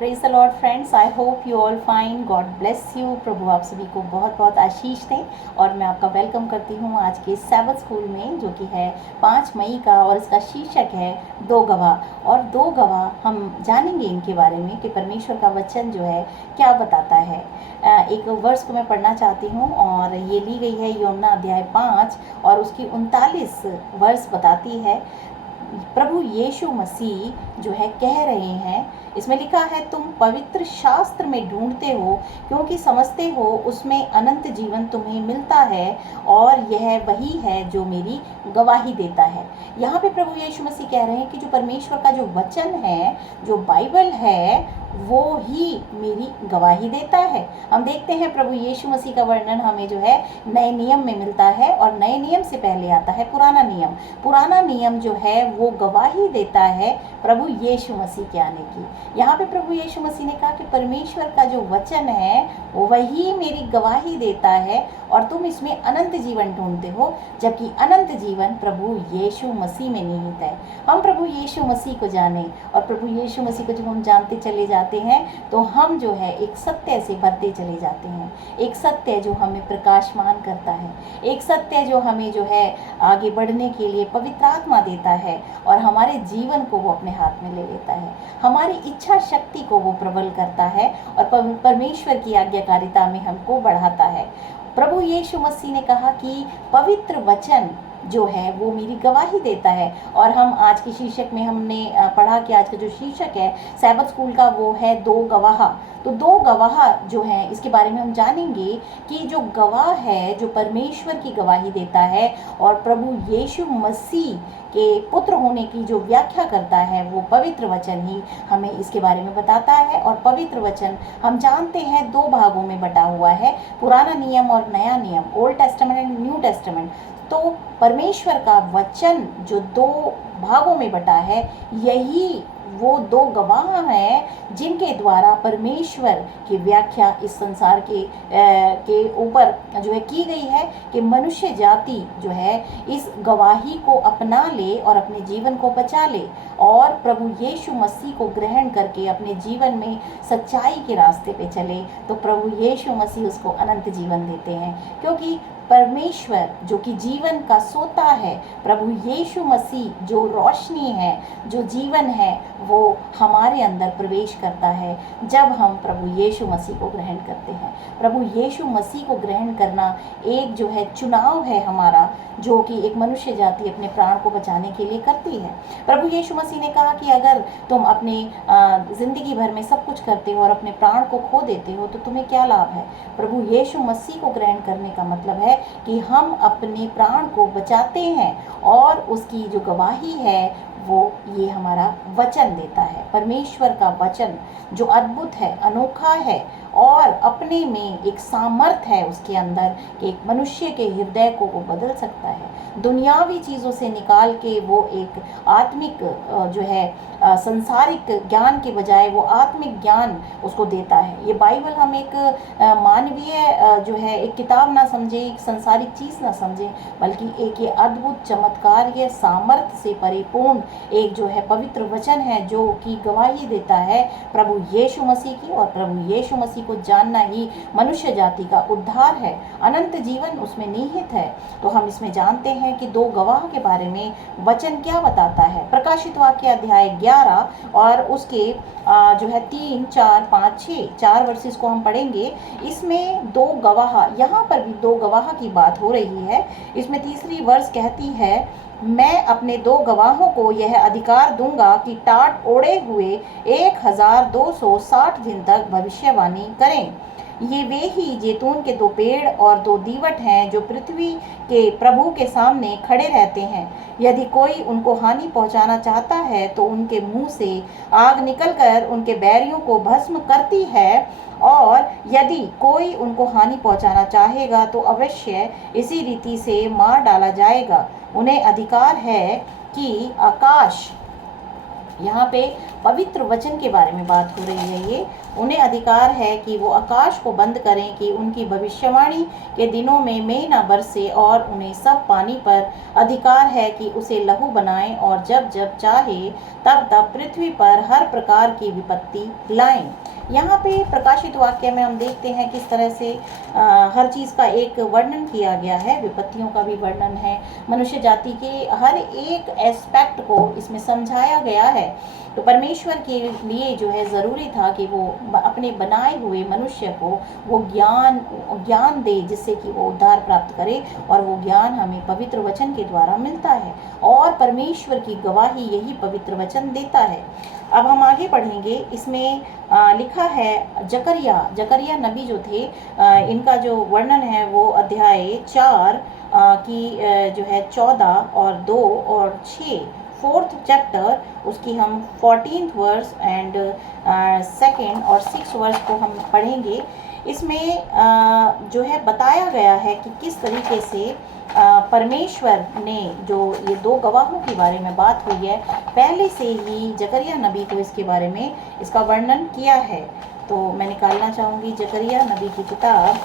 Praise the Lord friends, I hope you all fine. God bless you. प्रभु आप सभी को बहुत बहुत आशीष दें। और मैं आपका वेलकम करती हूँ आज के सैबत स्कूल में, जो कि है 5 मई का, और इसका शीर्षक है दो गवाह। और दो गवाह हम जानेंगे इनके बारे में कि परमेश्वर का वचन जो है क्या बताता है। एक वर्ष को मैं पढ़ना चाहती हूँ, और ये ली गई है यूहन्ना अध्याय 5 और उसकी 39 वर्ष बताती है। प्रभु यीशु मसीह जो है कह रहे हैं, इसमें लिखा है, तुम पवित्र शास्त्र में ढूंढते हो क्योंकि समझते हो उसमें अनंत जीवन तुम्हें मिलता है, और यह वही है जो मेरी गवाही देता है। यहाँ पे प्रभु यीशु मसीह कह रहे हैं कि जो परमेश्वर का जो वचन है, जो बाइबल है, वो ही मेरी गवाही देता है। हम देखते हैं प्रभु यीशु मसीह का वर्णन हमें जो है नए नियम में मिलता है, और नए नियम से पहले आता है पुराना नियम। पुराना नियम जो है वो गवाही देता है प्रभु यीशु मसीह के आने की। यहाँ पे प्रभु यीशु मसीह ने कहा कि परमेश्वर का जो वचन है वही मेरी गवाही देता है, और तुम इसमें अनंत जीवन ढूंढते हो, जबकि अनंत जीवन प्रभु यीशु मसीह में निहित है। हम प्रभु यीशु मसीह को जाने, और प्रभु यीशु मसीह को जब हम जानते चले जाते हैं तो हम जो है एक सत्य से भरते चले जाते हैं। एक सत्य जो हमें प्रकाशमान करता है, एक सत्य जो हमें जो है आगे बढ़ने के लिए पवित्र आत्मा देता है, और हमारे जीवन को वो अपने हाथ में ले लेता है। हमारी इच्छा शक्ति को वो प्रबल करता है, और परमेश्वर की आज्ञाकारिता में हमको बढ़ाता है। प्रभु यीशु मसीह ने कहा कि पवित्र वचन जो है वो मेरी गवाही देता है। और हम आज के शीर्षक में हमने पढ़ा कि आज का जो शीर्षक है सैबत स्कूल का वो है दो गवाह। तो दो गवाह जो हैं इसके बारे में हम जानेंगे कि जो गवाह है, जो परमेश्वर की गवाही देता है, और प्रभु यीशु मसीह के पुत्र होने की जो व्याख्या करता है, वो पवित्र वचन ही हमें इसके बारे में बताता है। और पवित्र वचन हम जानते हैं दो भागों में बटा हुआ है, पुराना नियम और नया नियम, old testament and new testament. तो परमेश्वर का वचन जो दो भागों में बटा है, यही वो दो गवाह हैं जिनके द्वारा परमेश्वर की व्याख्या इस संसार के ऊपर जो है की गई है, कि मनुष्य जाति जो है इस गवाही को अपना ले और अपने जीवन को बचा ले, और प्रभु यीशु मसीह को ग्रहण करके अपने जीवन में सच्चाई के रास्ते पे चले, तो प्रभु यीशु मसीह उसको अनंत जीवन देते हैं। क्योंकि परमेश्वर जो कि जीवन का सोता है, प्रभु यीशु मसीह जो रोशनी है, जो जीवन है, वो हमारे अंदर प्रवेश करता है जब हम प्रभु यीशु मसीह को ग्रहण करते हैं। प्रभु यीशु मसीह को ग्रहण करना एक जो है चुनाव है हमारा, जो कि एक मनुष्य जाति अपने प्राण को बचाने के लिए करती है। प्रभु यीशु मसीह ने कहा कि अगर तुम अपनी ज़िंदगी भर में सब कुछ करते हो और अपने प्राण को खो देते हो तो तुम्हें क्या लाभ है। प्रभु यीशु मसीह को ग्रहण करने का मतलब है कि हम अपने प्राण को बचाते हैं, और उसकी जो गवाही है वो ये हमारा वचन देता है। परमेश्वर का वचन जो अद्भुत है, अनोखा है, और अपने में एक सामर्थ्य है उसके अंदर कि एक मनुष्य के हृदय को वो बदल सकता है। दुनियावी चीज़ों से निकाल के वो एक आत्मिक जो है संसारिक ज्ञान के बजाय वो आत्मिक ज्ञान उसको देता है। ये बाइबल हम एक मानवीय जो है एक किताब ना समझें, एक संसारिक चीज़ ना समझें, बल्कि एक ये अद्भुत चमत्कार, ये सामर्थ्य से परिपूर्ण एक जो है पवित्र वचन है, जो कि गवाही देता है प्रभु यीशु मसीह की। और प्रभु यीशु मसीह को जानना ही मनुष्य जाति का उद्धार है, अनंत जीवन उसमें निहित है। तो हम इसमें जानते हैं कि दो गवाह के बारे में वचन क्या बताता है। प्रकाशित वाक्य अध्याय 11 और उसके जो है 3, 4, 5, 6 4 वर्सेस को हम पढ़ेंगे। इसमें दो गवाह, यहाँ पर भी दो गवाह की बात हो रही है। इसमें तीसरी वर्ष कहती है, मैं अपने दो गवाहों को यह अधिकार दूंगा कि टाट ओढ़े हुए 1260 दिन तक भविष्यवाणी करें। ये वे ही जैतून के दो पेड़ और दो दीवट हैं जो पृथ्वी के प्रभु के सामने खड़े रहते हैं। यदि कोई उनको हानि पहुंचाना चाहता है तो उनके मुंह से आग निकलकर उनके बैरियों को भस्म करती है, और यदि कोई उनको हानि पहुंचाना चाहेगा तो अवश्य इसी रीति से मार डाला जाएगा। उन्हें अधिकार है कि आकाश यहाँ पे पवित्र वचन के बारे में बात हो रही है। ये उन्हें अधिकार है कि वो आकाश को बंद करें कि उनकी भविष्यवाणी के दिनों में मेघ न बरसे, और उन्हें सब पानी पर अधिकार है कि उसे लहू बनाएं, और जब जब चाहे तब तब पृथ्वी पर हर प्रकार की विपत्ति लाएं। यहाँ पे प्रकाशित वाक्य में हम देखते हैं किस तरह से हर चीज़ का एक वर्णन किया गया है, विपत्तियों का भी वर्णन है, मनुष्य जाति के हर एक एस्पेक्ट को इसमें समझाया गया है। तो परमेश्वर के लिए जो है ज़रूरी था कि वो अपने बनाए हुए मनुष्य को वो ज्ञान दे, जिससे कि वो उद्धार प्राप्त करे, और वो ज्ञान हमें पवित्र वचन के द्वारा मिलता है, और परमेश्वर की गवाही यही पवित्र वचन देता है। अब हम आगे पढ़ेंगे। इसमें लिखा है जकरिया नबी जो थे, इनका जो वर्णन है वो अध्याय 4 की जो है 14 और 2 और 6, 4th चैप्टर, उसकी हम 14th वर्स एंड 2nd और 6th वर्स को हम पढ़ेंगे। इसमें जो है बताया गया है कि किस तरीके से परमेश्वर ने, जो ये दो गवाहों के बारे में बात हुई है, पहले से ही जकरिया नबी को इसके बारे में इसका वर्णन किया है। तो मैं निकालना चाहूँगी जकरिया नबी की किताब,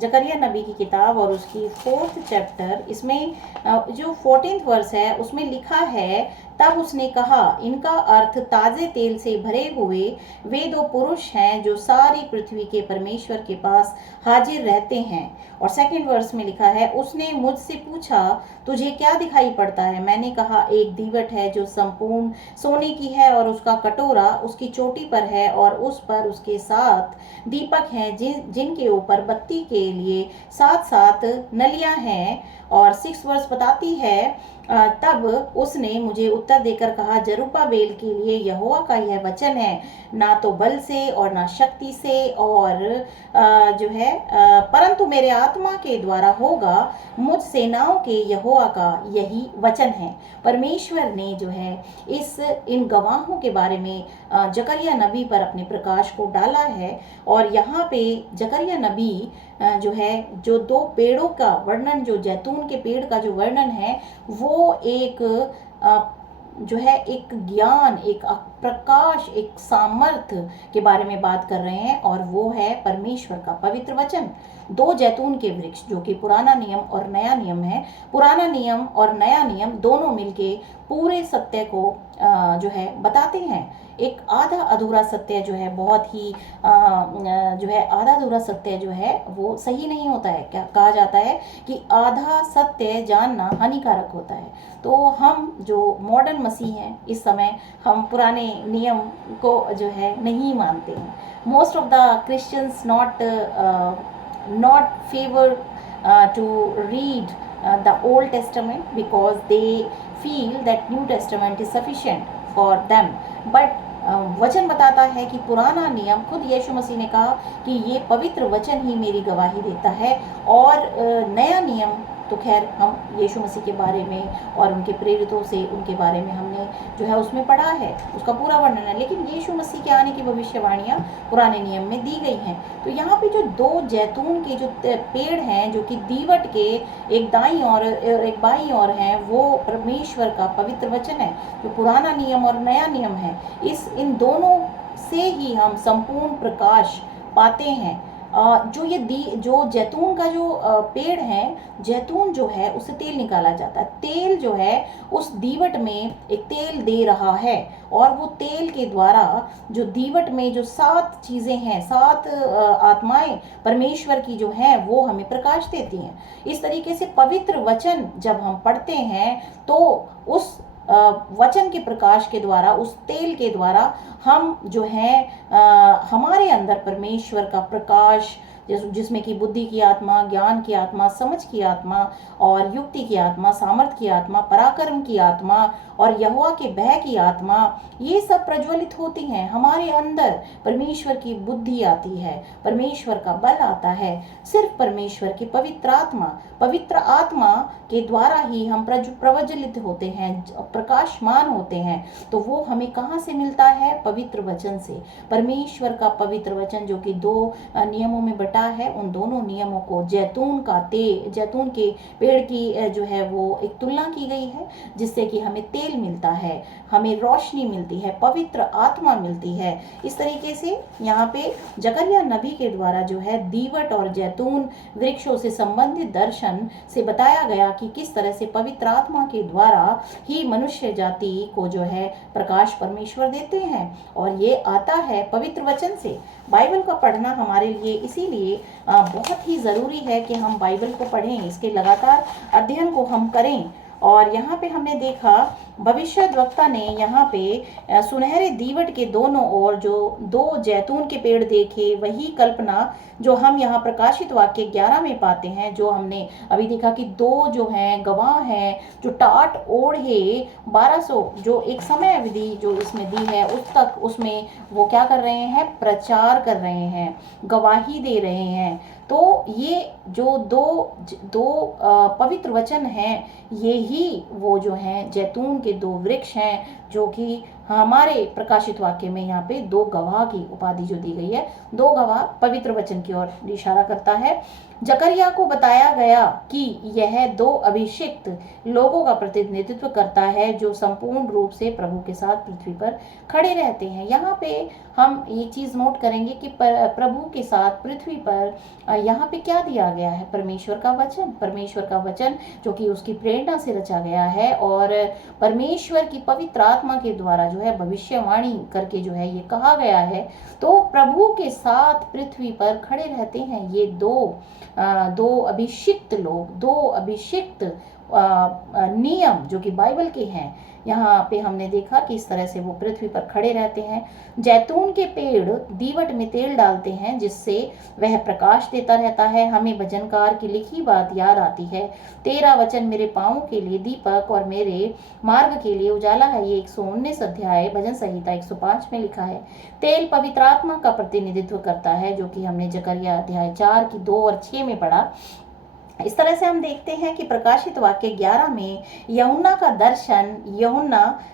जकरिया नबी की किताब और उसकी 4th चैप्टर। इसमें जो 14th वर्स है उसमें लिखा है, तब उसने कहा, इनका अर्थ ताज़े तेल से भरे हुए वे दो पुरुष हैं जो सारी पृथ्वी के परमेश्वर के पास हाजिर रहते हैं। और 2nd वर्स में लिखा है, उसने मुझसे पूछा, तुझे क्या दिखाई पड़ता है? मैंने कहा, एक दीवट है जो संपूर्ण सोने की है, और उसका कटोरा उसकी चोटी पर है, और उस पर उसके 7 दीपक हैं जिनके ऊपर बत्ती के लिए 7 नलियां हैं। और 6 वर्स बताती है, तब उसने मुझे उत्तर देकर कहा, जरुब्बाबेल के लिए यहोवा का यह वचन है, ना तो बल से और ना शक्ति से और जो है परंतु मेरे आत्मा के द्वारा होगा, मुझ सेनाओं के यहोवा का यही वचन है। परमेश्वर ने जो है इन गवाहों के बारे में जकरिया नबी पर अपने प्रकाश को डाला है। और यहाँ पे जकरिया नबी जो है, जो दो पेड़ों का वर्णन, जो जैतून के पेड़ का जो वर्णन है, वो एक जो है एक ज्ञान, एक प्रकाश, एक सामर्थ्य के बारे में बात कर रहे हैं, और वो है परमेश्वर का पवित्र वचन। दो जैतून के वृक्ष जो कि पुराना नियम और नया नियम है, पुराना नियम और नया नियम दोनों मिलके पूरे सत्य को जो है बताते हैं। एक आधा अधूरा सत्य जो है, बहुत ही जो है आधा अधूरा सत्य जो है वो सही नहीं होता है। क्या कहा जाता है कि आधा सत्य जानना हानिकारक होता है। तो हम जो मॉडर्न मसीह हैं, इस समय हम पुराने नियम को जो है नहीं मानते हैं। Most of the Christians not favor to read the Old Testament because they feel that New Testament is sufficient for them. But वचन बताता है कि पुराना नियम, खुद यीशु मसीह ने कहा कि ये पवित्र वचन ही मेरी गवाही देता है, और नया नियम तो खैर हम यीशु मसीह के बारे में और उनके प्रेरितों से उनके बारे में हमने जो है उसमें पढ़ा है, उसका पूरा वर्णन है। लेकिन यीशु मसीह के आने की भविष्यवाणियाँ पुराने नियम में दी गई हैं। तो यहाँ पे जो दो जैतून के जो पेड़ हैं, जो कि दीवट के एक दाईं और एक बाईं ओर हैं, वो परमेश्वर का पवित्र वचन है, जो पुराना नियम और नया नियम है। इन दोनों से ही हम संपूर्ण प्रकाश पाते हैं। जो जैतून का जो पेड़ है, जैतून जो है उससे तेल निकाला जाता है। तेल जो है उस दीवट में एक तेल दे रहा है, और वो तेल के द्वारा जो दीवट में जो 7 चीज़ें हैं, 7 आत्माएं परमेश्वर की जो हैं, वो हमें प्रकाश देती हैं। इस तरीके से पवित्र वचन जब हम पढ़ते हैं, तो उस वचन के प्रकाश के द्वारा, उस तेल के द्वारा हम जो है हमारे अंदर परमेश्वर का प्रकाश, जिसमें कि बुद्धि की आत्मा, ज्ञान की आत्मा, समझ की आत्मा और युक्ति की आत्मा, सामर्थ की आत्मा, पराक्रम की आत्मा और यहोवा के भय की आत्मा, ये सब प्रज्वलित होती हैं। हमारे अंदर परमेश्वर की बुद्धि आती है, परमेश्वर का बल आता है। सिर्फ परमेश्वर की पवित्र आत्मा, पवित्र आत्मा के द्वारा ही हम प्रज्वलित होते हैं, प्रकाशमान होते हैं। तो वो हमें कहाँ से मिलता है? पवित्र वचन से। परमेश्वर का पवित्र वचन जो कि 2 नियमों में बटा है, उन दोनों नियमों को जैतून के पेड़ की जो है वो एक तुलना की गई है, जिससे कि हमें तेल मिलता है, हमें रोशनी मिलती है, पवित्र आत्मा मिलती है। इस तरीके से यहाँ पे जकरिया नबी के द्वारा जो है दीवट और जैतून वृक्षों से संबंधित दर्शन से बताया गया कि किस तरह से पवित्र आत्मा के द्वारा ही मनुष्य जाति को जो है प्रकाश परमेश्वर देते हैं, और ये आता है पवित्र वचन से। बाइबल का पढ़ना हमारे लिए इसीलिए बहुत ही ज़रूरी है कि हम बाइबल को पढ़ें, इसके लगातार अध्ययन को हम करें। और यहाँ पे हमने देखा भविष्यद्वक्ता ने यहाँ पे सुनहरे दीवट के दोनों ओर जो 2 जैतून के पेड़ देखे, वही कल्पना जो हम यहाँ प्रकाशित वाक्य 11 में पाते हैं, जो हमने अभी देखा कि 2 जो हैं गवाह हैं जो टाट ओढ़े 1200 जो एक समय अवधि जो इसमें दी है उस तक उसमें वो क्या कर रहे हैं? प्रचार कर रहे हैं, गवाही दे रहे हैं। तो ये जो दो पवित्र वचन हैं, ये ही वो जो हैं जैतून के 2 वृक्ष हैं, जो कि हमारे प्रकाशित वाक्य में यहाँ पे 2 गवाह की उपाधि जो दी गई है, 2 गवाह पवित्र वचन की ओर इशारा करता है। जकरिया को बताया गया कि यह 2 अभिषिक्त लोगों का प्रतिनिधित्व करता है जो संपूर्ण रूप से प्रभु के साथ पृथ्वी पर खड़े रहते हैं। यहाँ पे हम एक चीज़ नोट करेंगे कि प्रभु के साथ पृथ्वी पर यहाँ पे क्या दिया गया है? परमेश्वर का वचन जो कि उसकी प्रेरणा से रचा गया है, और परमेश्वर की पवित्र आत्मा के द्वारा जो है भविष्यवाणी करके जो है ये कहा गया है। तो प्रभु के साथ पृथ्वी पर खड़े रहते हैं ये दो अभिषिक्त लोग, 2 अभिषिक्त नियम जो कि बाइबल के हैं। यहाँ पे हमने देखा कि इस तरह से वो पृथ्वी पर खड़े रहते हैं। जैतून के पेड़ दीवट में तेल डालते हैं, जिससे वह प्रकाश देता रहता है। हमें भजनकार की लिखी बात याद आती है, तेरा वचन मेरे पाँवों के लिए दीपक और मेरे मार्ग के लिए उजाला है। ये 119 अध्याय भजन संहिता 105 में लिखा है। तेल पवित्र आत्मा का प्रतिनिधित्व करता है, जो कि हमने जकरिया अध्याय 4 की 2 और 6 में पढ़ा। इस तरह से हम देखते हैं कि प्रकाशित वाक्य 11 में यूहन्ना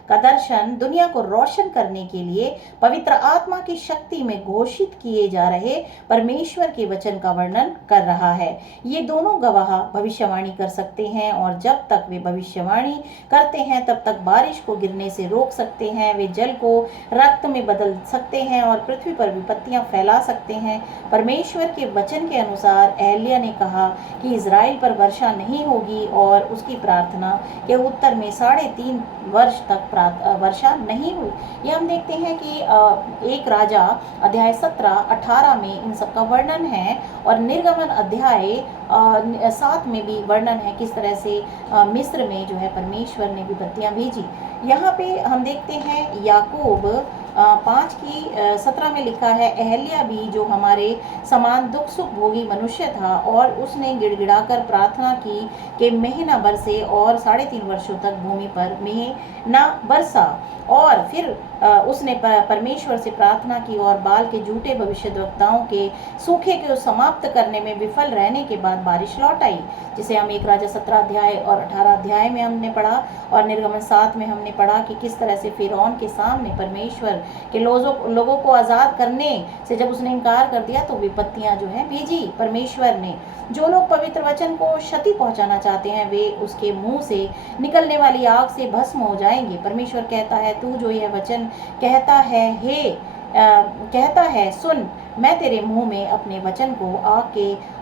का दर्शन दुनिया को रोशन करने के लिए पवित्र आत्मा की शक्ति में घोषित किए जा रहे परमेश्वर के वचन का वर्णन कर रहा है। ये दोनों गवाह भविष्यवाणी कर सकते हैं, और जब तक वे भविष्यवाणी करते हैं तब तक बारिश को गिरने से रोक सकते हैं, वे जल को रक्त में बदल सकते हैं और पृथ्वी पर विपत्तियां फैला सकते हैं। परमेश्वर के वचन के अनुसार एलिया ने कहा कि इज़राइल पर वर्षा नहीं होगी, और उसकी प्रार्थना के उत्तर में 3.5 वर्ष तक वर्षा नहीं हुई। ये हम देखते हैं कि 1 राजा अध्याय 17-18 में इन सब का वर्णन है, और निर्गमन अध्याय 7 में भी वर्णन है किस तरह से मिस्र में जो है परमेश्वर ने विपत्तियां भेजी। यहाँ पे हम देखते हैं याकूब 5 की 17 में लिखा है, एहल्या भी जो हमारे समान दुख सुख भोगी मनुष्य था, और उसने गिड़गिड़ाकर प्रार्थना की कि मेह न बरसे, और 3.5 वर्षों तक भूमि पर मेह न बरसा। और फिर उसने परमेश्वर से प्रार्थना की, और बाल के झूठे भविष्यद्वक्ताओं के सूखे को समाप्त करने में विफल रहने के बाद बारिश लौट आई, जिसे हम 1 राजा 17 अध्याय और 18 अध्याय में हमने पढ़ा, और निर्गमन 7 में हमने पढ़ा कि किस तरह से फिरौन के सामने परमेश्वर के लोगों को आज़ाद करने से जब उसने इनकार कर दिया तो विपत्तियां जो है भेजी परमेश्वर ने। जो लोग पवित्र वचन को क्षति पहुंचाना चाहते हैं, वे उसके मुंह से निकलने वाली आग से भस्म हो जाएंगे। परमेश्वर कहता है, तू जो यह वचन कहता है सुन, मैं तेरे मुंह में अपने वचन को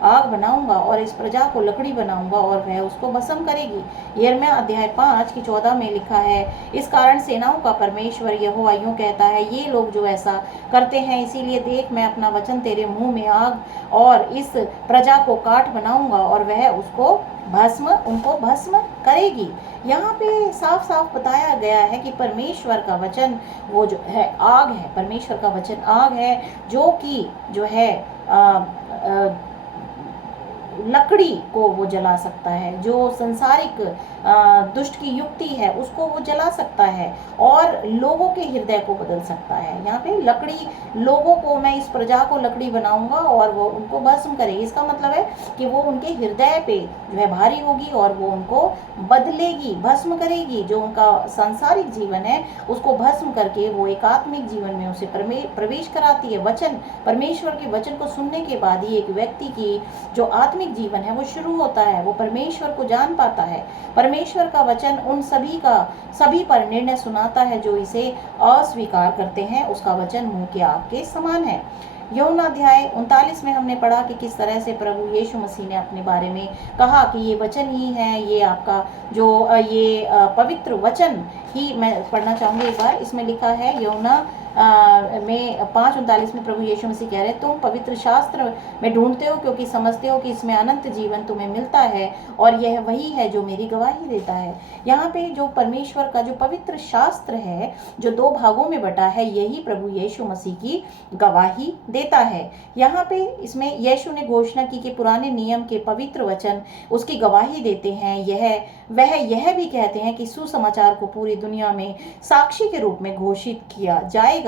आग बनाऊंगा, और इस प्रजा को लकड़ी बनाऊंगा, और वह उसको भस्म करेगी। यिर्मयाह अध्याय 5 की 14 में लिखा है, इस कारण सेनाओं का परमेश्वर यहोवा यूं कहता है, ये लोग जो ऐसा करते हैं, इसीलिए देख मैं अपना वचन तेरे मुंह में आग और इस प्रजा को काठ बनाऊंगा, और वह उनको भस्म करेगी। यहाँ पे साफ साफ बताया गया है कि परमेश्वर का वचन वो जो है आग है, परमेश्वर का वचन आग है, जो कि जो है लकड़ी को वो जला सकता है, जो संसारिक दुष्ट की युक्ति है उसको वो जला सकता है और लोगों के हृदय को बदल सकता है। यहाँ पे लकड़ी, लोगों को, मैं इस प्रजा को लकड़ी बनाऊंगा और वो उनको भस्म करेगी। इसका मतलब है कि वो उनके हृदय पे जो है भारी होगी और वो उनको बदलेगी, भस्म करेगी। जो उनका सांसारिक जीवन है उसको भस्म करके वो एकात्मिक जीवन में उसे प्रवेश कराती है। वचन, परमेश्वर के वचन को सुनने के बाद ही एक व्यक्ति की जो आत्मिक जीवन है वो शुरू होता है। वो परमेश्वर को जान पाता है। परमेश्वर का वचन उन सभी पर निर्णय सुनाता है जो इसे अस्वीकार करते हैं। उसका वचन मुंह के आग के समान है। यूहन्ना अध्याय 39 में हमने पढ़ा कि किस तरह से प्रभु यीशु मसीह ने अपने बारे में कहा कि ये वचन ही है, ये आपका जो ये पवित्र वचन ही। मैं पढ़ना चाहूँगी एक बार। इसमें लिखा है यूहन्ना में 5:39 में प्रभु यीशु मसीह कह रहे हैं, तुम पवित्र शास्त्र में ढूंढते हो क्योंकि समझते हो कि इसमें अनंत जीवन तुम्हें मिलता है और यह वही है जो मेरी गवाही देता है। यहाँ पे जो परमेश्वर का जो पवित्र शास्त्र है जो 2 भागों में बटा है, यही प्रभु यीशु मसीह की गवाही देता है। यहाँ पे इसमें यीशु ने घोषणा की कि पुराने नियम के पवित्र वचन उसकी गवाही देते हैं। यह भी कहते हैं कि सुसमाचार को पूरी दुनिया में साक्षी के रूप में घोषित किया जाएगा।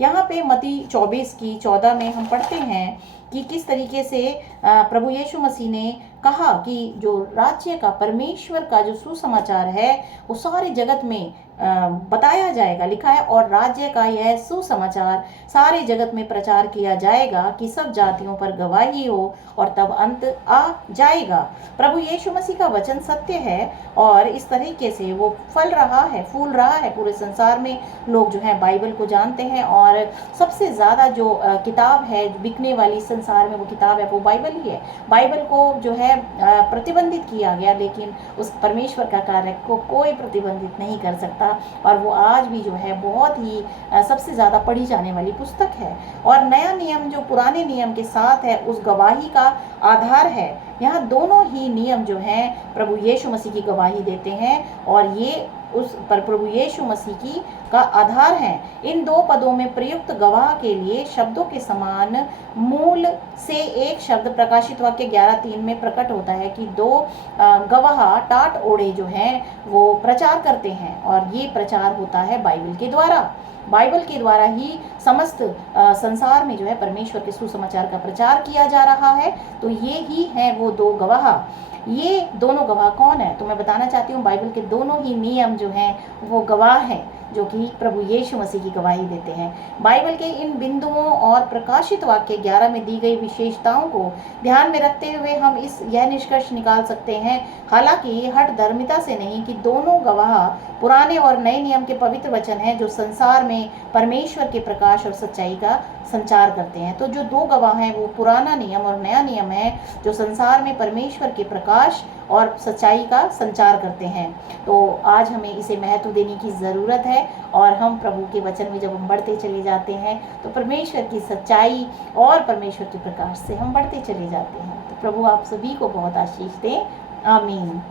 यहाँ पे मत्ती 24:14 में हम पढ़ते हैं कि किस तरीके से प्रभु यीशु मसीह ने कहा कि जो राज्य का, परमेश्वर का जो सुसमाचार है वो सारे जगत में बताया जाएगा। लिखा है, और राज्य का यह सुसमाचार सारे जगत में प्रचार किया जाएगा कि सब जातियों पर गवाही हो और तब अंत आ जाएगा। प्रभु यीशु मसीह का वचन सत्य है और इस तरीके से वो फूल रहा है। पूरे संसार में लोग जो है बाइबल को जानते हैं और सबसे ज़्यादा जो किताब है बिकने वाली संसार में वो किताब है वो बाइबल ही है। बाइबल को जो है प्रतिबंधित किया गया, लेकिन उस परमेश्वर का कार्य को कोई प्रतिबंधित नहीं कर सकता और वो आज भी जो है बहुत ही सबसे ज़्यादा पढ़ी जाने वाली पुस्तक है। और नया नियम जो पुराने नियम के साथ है उस गवाही का आधार है। यहाँ दोनों ही नियम जो हैं प्रभु यीशु मसीह की गवाही देते हैं और ये उस पर प्रभु यीशु मसीह की का आधार है। इन 2 पदों में प्रयुक्त गवाह के लिए शब्दों के समान मूल से एक शब्द प्रकाशित वाक्य 11:3 में प्रकट होता है कि 2 गवाह टाट ओढ़े जो हैं वो प्रचार करते हैं और ये प्रचार होता है बाइबल के द्वारा ही समस्त संसार में जो है परमेश्वर के सुसमाचार का प्रचार किया जा रहा है। तो ये ही है वो 2 गवाह। ये दोनों गवाह कौन है? तो मैं बताना चाहती हूँ बाइबल के दोनों ही नियम जो हैं वो गवाह हैं जो कि प्रभु यीशु मसीह की गवाही देते हैं। बाइबल के इन बिंदुओं और प्रकाशित वाक्य 11 में दी गई विशेषताओं को ध्यान में रखते हुए हम यह निष्कर्ष निकाल सकते हैं, हालांकि हठ धर्मिता से नहीं, कि दोनों गवाह पुराने और नए नियम के पवित्र वचन हैं जो संसार में परमेश्वर के प्रकाश और सच्चाई का संचार करते हैं। तो जो 2 गवाह हैं वो पुराना नियम और नया नियम है जो संसार में परमेश्वर के प्रकाश और सच्चाई का संचार करते हैं। तो आज हमें इसे महत्व देने की ज़रूरत है और हम प्रभु के वचन में जब हम बढ़ते चले जाते हैं तो परमेश्वर की सच्चाई और परमेश्वर के प्रकाश से हम बढ़ते चले जाते हैं। तो प्रभु आप सभी को बहुत आशीष दें। आमीन।